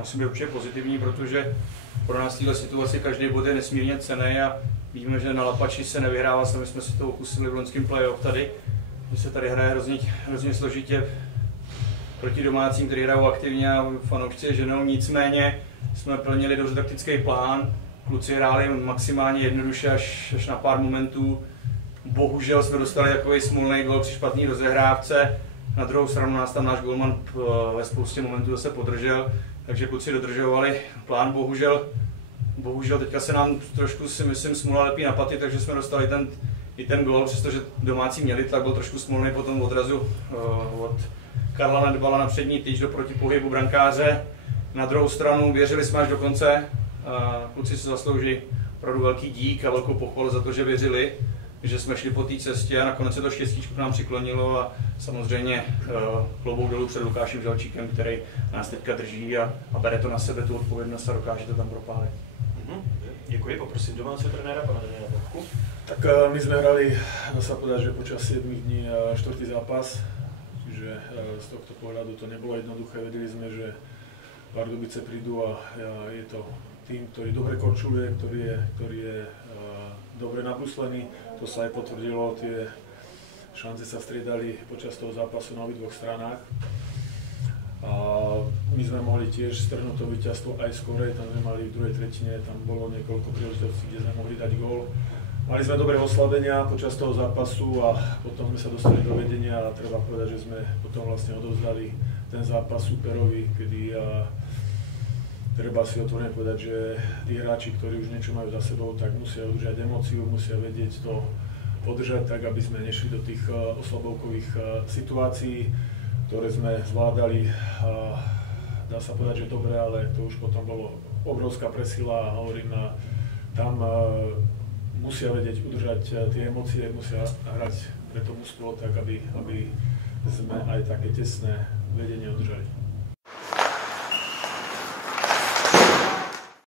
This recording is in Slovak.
musím být určitě pozitivní, protože pro nás v této situaci každý bod je nesmírně cenný a víme, že na Lapači se nevyhrává, sami jsme si to okusili v loňském playoff tady, že se tady hraje hrozně složitě proti domácím, kteří hrajou aktivně a fanoušci ženou, nicméně jsme plnili dobře taktický plán, kluci hráli maximálně jednoduše až na pár momentů. Bohužel jsme dostali takový smolný gól při špatné rozehrávce, na druhou stranu nás tam náš golman ve spoustě momentů zase podržel, takže kluci dodržovali plán, bohužel teďka se nám trošku, si myslím, smůla lepí na paty, takže jsme dostali ten gól, přestože domácí měli, tak byl trošku smolný po tom odrazu od Karla Nedbala na přední tyč do protipohybu brankáře. Na druhou stranu věřili jsme až do konce, kluci si zaslouží opravdu velký dík a velkou pochvalu za to, že věřili, že jsme šli po té cestě a nakonec se to štěstíčko k nám přiklonilo a samozřejmě klobouk dolů před Lukášem Žalčíkem, který nás teďka drží a bere to na sebe tu odpovědnost a dokáže to tam propálit. Děkuji, poprosím domáceho trenéra, pana Daniela Babku. Tak my sme hrali, dá sa povedať, že počas 7 dní 4. zápas, čiže z tohto pohľadu to nebolo jednoduché, vedeli sme, že Pardubice prídu a je to tým, ktorý dobre korčuluje, ktorý je dobre nabruslený, to sa aj potvrdilo, tie šance sa striedali počas toho zápasu na obidvoch stranách. A my sme mohli tiež strhnúť to víťazstvo aj skorej, tam sme mali v druhej tretine, tam bolo niekoľko príležitostí, kde sme mohli dať gól. Mali sme dobré oslabenia počas toho zápasu a potom sme sa dostali do vedenia a treba povedať, že sme potom vlastne odovzdali ten zápas superovi, kedy treba si otvorene povedať, že tí hráči, ktorí už niečo majú za sebou, tak musia udržať emóciu, musia vedieť to podržať tak, aby sme nešli do tých oslabovkových situácií, ktoré sme zvládali, dá sa povedať, že dobre, ale to už potom bolo obrovská presila a hovorím, tam musia vedieť udržať tie emócie, musia hrať pre to mužstvo tak, aby sme aj také tesné vedenie udržali.